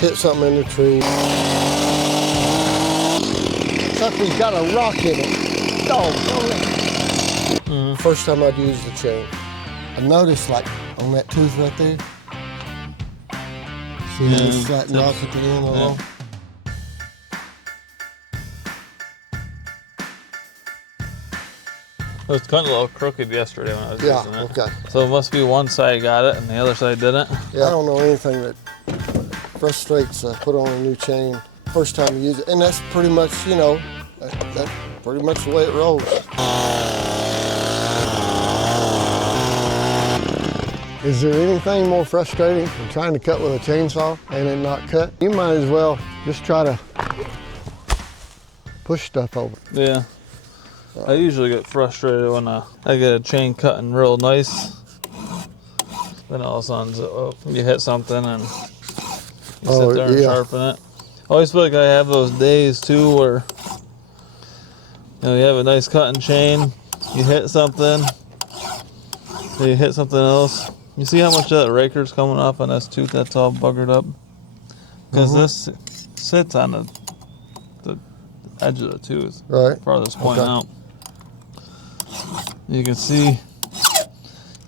hit something in the tree. Sucker's got a rock in it. Dog, First time I'd use the chain. I noticed like on that tooth right there. See this flat rock at the end of the roll? It was kind of a little crooked yesterday when I was using it. Okay. So it must be one side got it and the other side didn't. Yeah, I don't know anything that frustrates put on a new chain first time you use it. And that's pretty much, you know, that's pretty much the way it rolls. Is there anything more frustrating than trying to cut with a chainsaw and it not cut? You might as well just try to push stuff over. Yeah. I usually get frustrated when I get a chain cutting real nice. Then all of a sudden you hit something and you sit there and sharpen it. I always feel like I have those days too where you have a nice cutting chain, you hit something, then you hit something else. You see how much that Raker's coming off on this tooth that's all buggered up? Because this sits on the edge of the tooth. Right. Farthest point out. You can see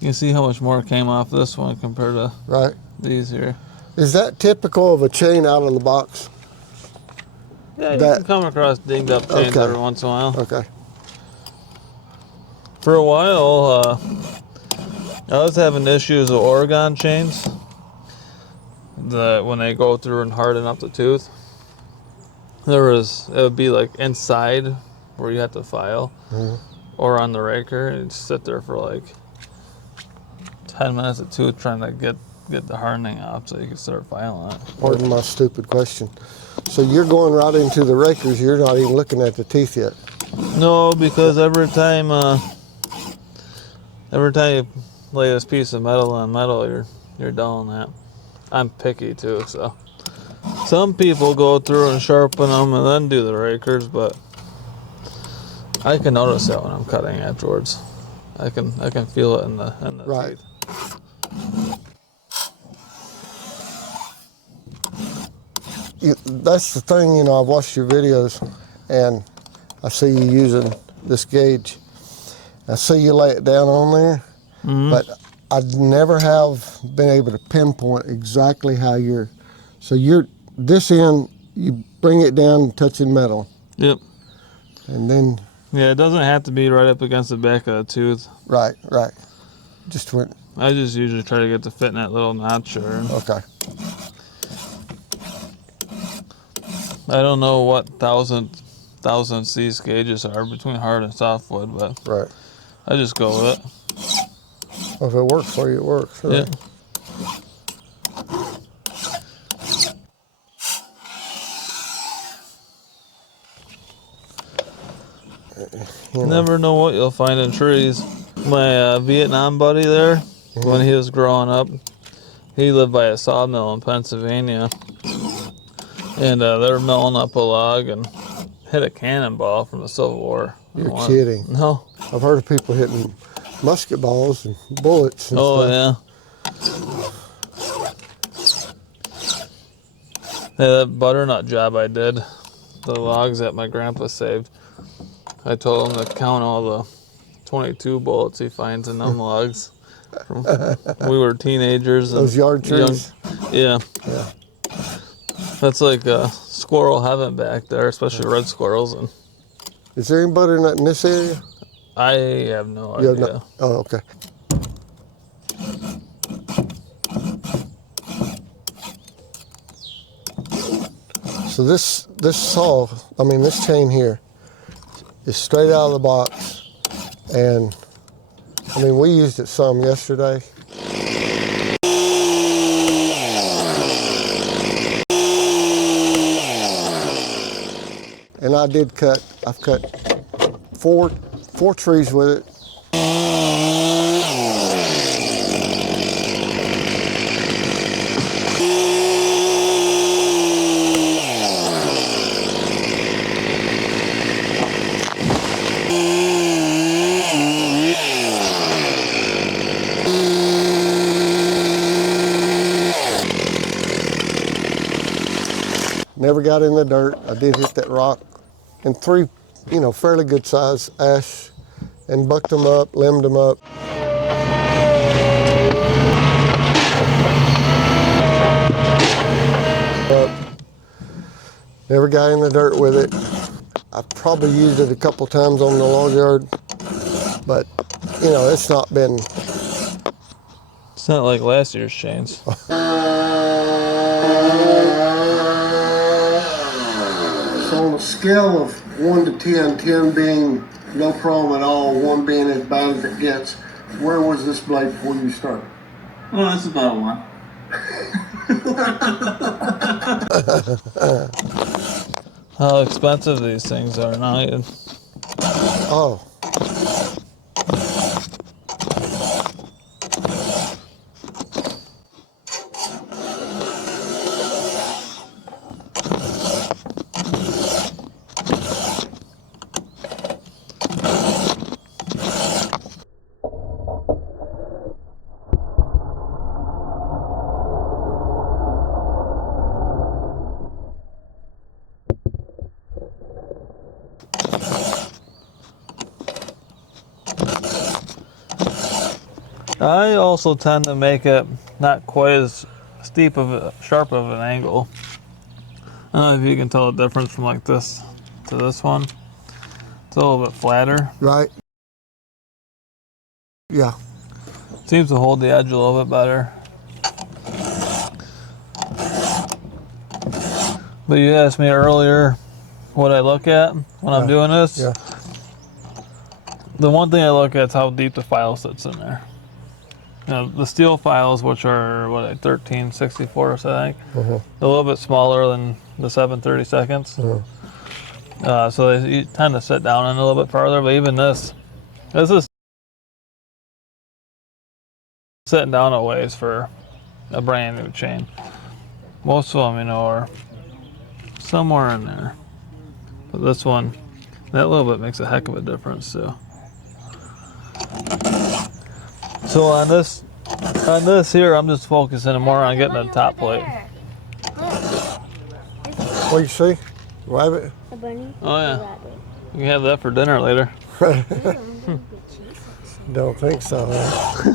how much more came off this one compared to these here. Is that typical of a chain out of the box? Yeah, you can come across dinged up chains every once in a while. Okay. For a while, I was having issues with Oregon chains. When they go through and harden up the tooth, it would be like inside where you have to file. Or on the Raker, and just sit there for like 10 minutes a tooth trying to get the hardening off so you can start filing it. Pardon my stupid question. So you're going right into the Rakers, you're not even looking at the teeth yet? No, because every time you lay this piece of metal on metal, you're dulling that. I'm picky too, so. Some people go through and sharpen them and then do the Rakers, but I can notice that when I'm cutting afterwards. I can feel it in the teeth. That's the thing, you know, I've watched your videos and I see you using this gauge. I see you lay it down on there, but I never have been able to pinpoint exactly how this end, you bring it down touching metal. Yep. And then yeah, it doesn't have to be right up against the back of the tooth. Right. I just usually try to get to fit in that little notch. Okay. I don't know what thousandths these gauges are between hard and softwood, but I just go with it. Well, if it works for you, it works. Right? Yeah. You never know what you'll find in trees. My Vietnam buddy there, when he was growing up, he lived by a sawmill in Pennsylvania. And they were milling up a log and hit a cannonball from the Civil War. You're kidding. No. I've heard of people hitting musket balls and bullets and stuff. Yeah. Hey, that butternut job I did, the logs that my grandpa saved, I told him to count all the 22 bullets he finds in them logs. We were teenagers. Those yard trees? Yeah. That's like squirrel heaven back there, especially red squirrels. And is there any butternut in this area? I have no idea. Oh, okay. So this chain here is straight out of the box, and we used it some yesterday. And I've cut four trees with it. never got in the dirt. I did hit that rock, and 3, fairly good size ash, and bucked them up, limbed them up. Never got in the dirt with it. I've probably used it a couple times on the log yard, but it's not been. It's not like last year's chains. So on a scale of 1 to 10, 10 being no problem at all, 1 being as bad as it gets, where was this blade before you started? Well, that's about 1. How expensive these things are now. Oh. I also tend to make it not quite as steep sharp of an angle. I don't know if you can tell the difference from like this to this one. It's a little bit flatter. Right. Yeah. Seems to hold the edge a little bit better. But you asked me earlier what I look at when I'm doing this. Yeah. The one thing I look at is how deep the file sits in there. The steel files, which are 13/64, I think, a little bit smaller than the 7/32. So they tend to sit down in a little bit farther. But even this is sitting down a ways for a brand new chain. Most of them, are somewhere in there. But this one, that little bit makes a heck of a difference too. So on this here, I'm just focusing more on getting the top plate. What do you see? Rabbit? A bunny? Oh yeah. A rabbit. You can have that for dinner later. Don't think so. Huh?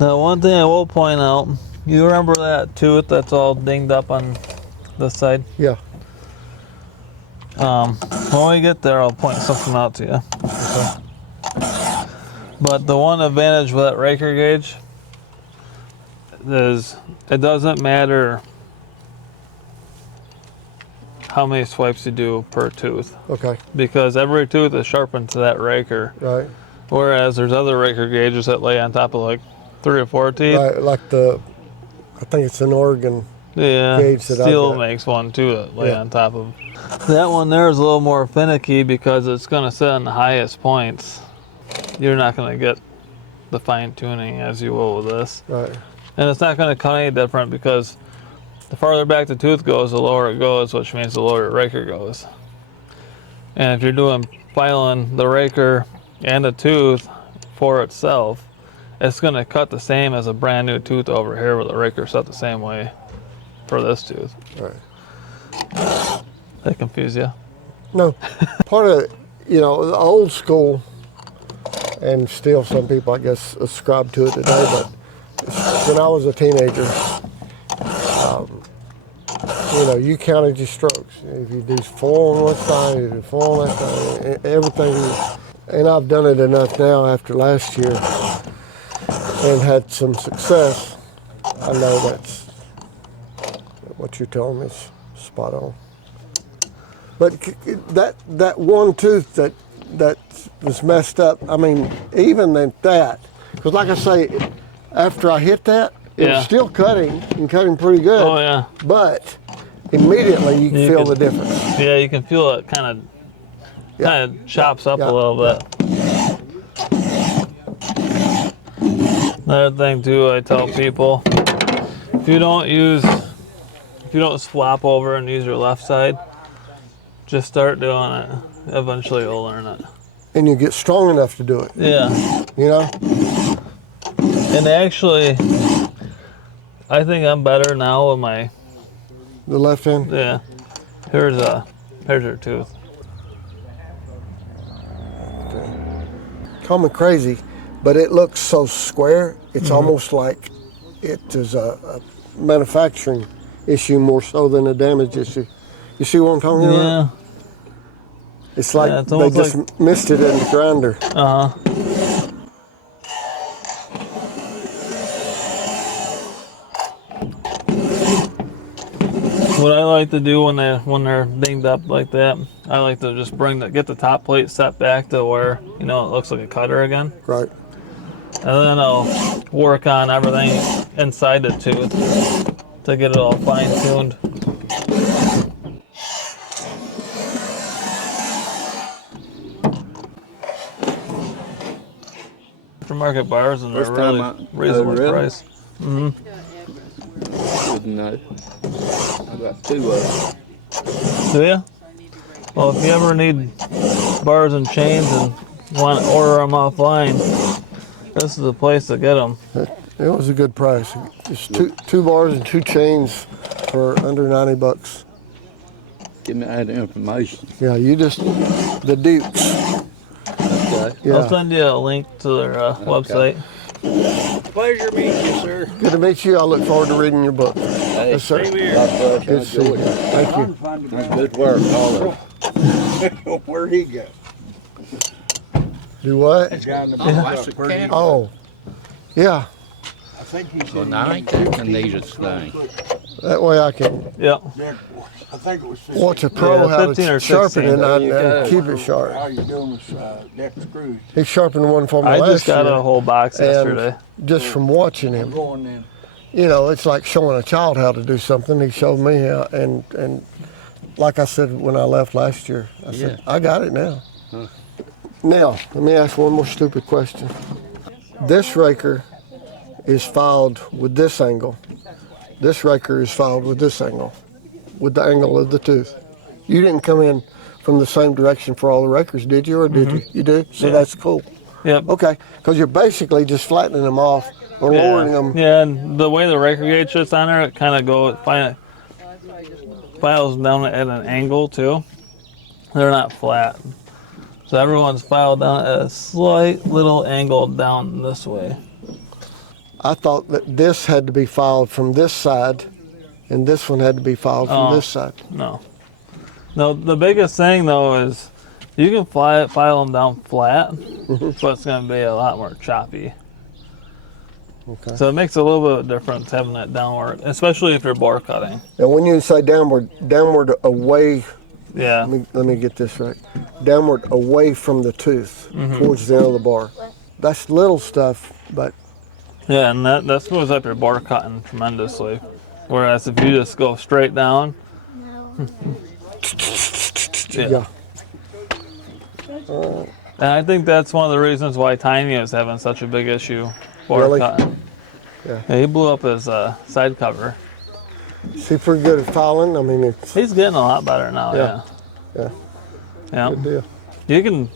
Now, one thing I will point out, you remember that tooth that's all dinged up on this side? Yeah. When we get there, I'll point something out to you. Okay. But the one advantage with that Raker gauge is it doesn't matter how many swipes you do per tooth. Okay. Because every tooth is sharpened to that Raker. Right. Whereas there's other Raker gauges that lay on top of like 3 or 4 teeth. Right, like I think it's an Oregon gauge that Steel makes one too that lay on top of. That one there is a little more finicky because it's going to sit on the highest points. You're not going to get the fine tuning as you will with this. Right. And it's not going to cut any different because the farther back the tooth goes, the lower it goes, which means the lower the Raker goes. And if you're doing filing the Raker and the tooth for itself, it's going to cut the same as a brand new tooth over here where the Raker set the same way for this tooth. Right. That confuse you? No. Part of, the old school, and still some people, I guess, ascribe to it today, but when I was a teenager, you counted your strokes. If you do 4 on one side, you do 4 on that side, everything and I've done it enough now after last year and had some success. I know that's what you're telling me is spot on. But that one tooth that was messed up, I mean, even at that, because like I say, after I hit that, it was still cutting and cutting pretty good. Oh yeah. But immediately you can feel the difference. Yeah, you can feel it kind of chops up a little bit. Another thing too, I tell people, if you don't swap over and use your left side, just start doing it. Eventually you'll learn it. And you get strong enough to do it. Yeah. You know? And actually, I think I'm better now with the left hand? Yeah. Here's your tooth. Okay. Call me crazy, but it looks so square. It's almost like it is a manufacturing issue more so than a damage issue. You see what I'm talking about? Yeah. It's like they just missed it in the grinder. Uh-huh. What I like to do when they're dinged up like that, I like to just get the top plate set back to where, it looks like a cutter again. Right. And then I'll work on everything inside the tooth to get it all fine-tuned. Aftermarket bars and they're really reasonable price. Mm-hmm. Didn't know. I got 2 of them. Do you? Well, if you ever need bars and chains and want to order them offline, this is the place to get them. It was a good price. It's two bars and 2 chains for under $90. Give me that information. Yeah, the Dukes. Okay. Yeah. I'll send you a link to their website. Pleasure meeting you, sir. Good to meet you. I look forward to reading your book. Hey, Yes, sir. Same here. God bless you. Good to see you. Thank you. Good work, all of you. Where'd he go? Do what? That guy in the that's a can. Oh, yeah. I think he said. Well, now ain't that the neatest thing? That way I can Yep. I think it was 15. watch a pro Yeah, how 15 or to sharpen 16. it There you and go. keep it sharp. All you're doing was deck screws. He sharpened one for me I last just got year. a whole box and yesterday. just from watching him, Going in. it's like showing a child how to do something. He showed me how, and like I said when I left last year, I said, I got it now. Huh. Now, let me ask one more stupid question. This Raker is filed with this angle. This Raker is filed with this angle, with the angle of the tooth. You didn't come in from the same direction for all the Rakers, did you, or did you? You do? So that's cool. Yep. Okay, because you're basically just flattening them off or lowering them. Yeah, and the way the Raker gauge sits on there, it kind of files down at an angle too. They're not flat. So everyone's filed down at a slight little angle down this way. I thought that this had to be filed from this side, and this one had to be filed from this side. No. No, the biggest thing though is you can file them down flat, but it's going to be a lot more choppy. Okay. So it makes a little bit of difference having that downward, especially if you're bore cutting. And when you say downward away, Yeah. let me get this right. Downward away from the tooth, towards the end of the bar. That's little stuff, but Yeah, and that smooths up your bore cutting tremendously. Whereas if you just go straight down, yeah. And I think that's one of the reasons why Tiny is having such a big issue bore Really? cutting. Yeah. He blew up his side cover. Is he pretty good at filing? I mean, it's He's getting a lot better now. Yeah. Yeah. Yeah. Good deal. You can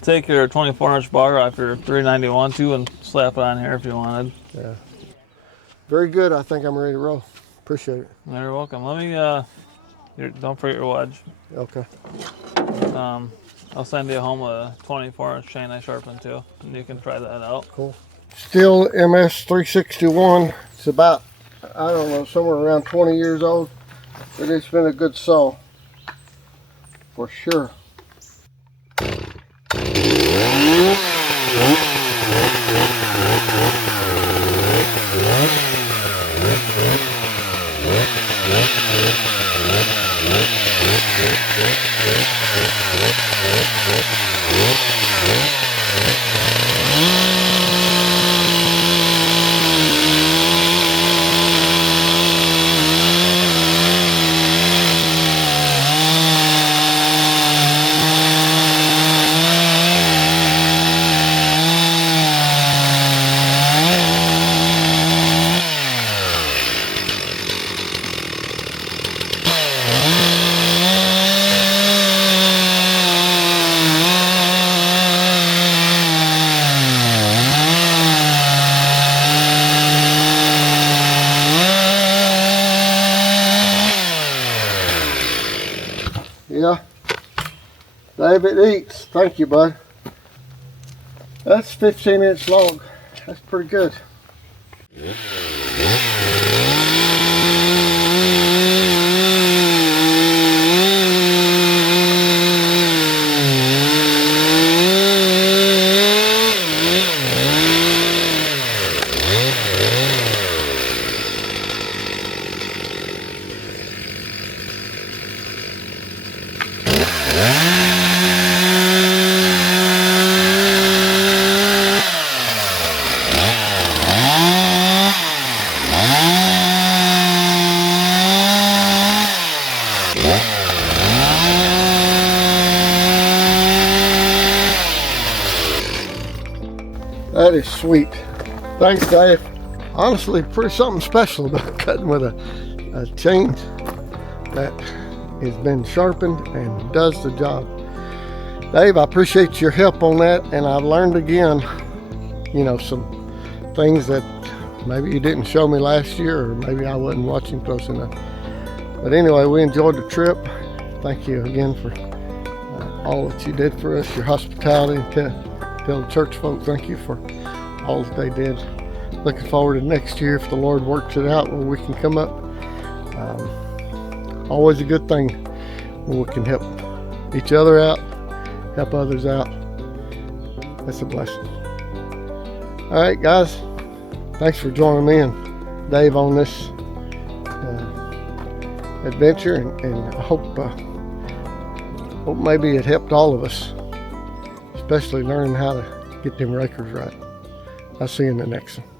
take your 24-inch bar off your 391 too and slap it on here if you wanted. Yeah. Very good. I think I'm ready to roll. Appreciate it. You're welcome. Let me. Don't forget your wedge. Okay. I'll send you home a 24-inch chain I sharpened too, and you can try that out. Cool. Still MS 361. It's about, I don't know, somewhere around 20 years old. But it's been a good saw. For sure. David eats. Thank you, bud. That's 15-inch log. That's pretty good. That is sweet. Thanks, Dave. Honestly, pretty something special about cutting with a chain that has been sharpened and does the job. Dave, I appreciate your help on that, and I've learned again, you know, some things that maybe you didn't show me last year, or maybe I wasn't watching close enough. But anyway, we enjoyed the trip. Thank you again for all that you did for us, your hospitality. Tell the church folk thank you for all that they did. Looking forward to next year if the Lord works it out where we can come up. Always a good thing when we can help each other out, help others out. That's a blessing. All right, guys. Thanks for joining me and Dave on this adventure, and I hope maybe it helped all of us, especially learning how to get them Rakers right. I'll see you in the next one.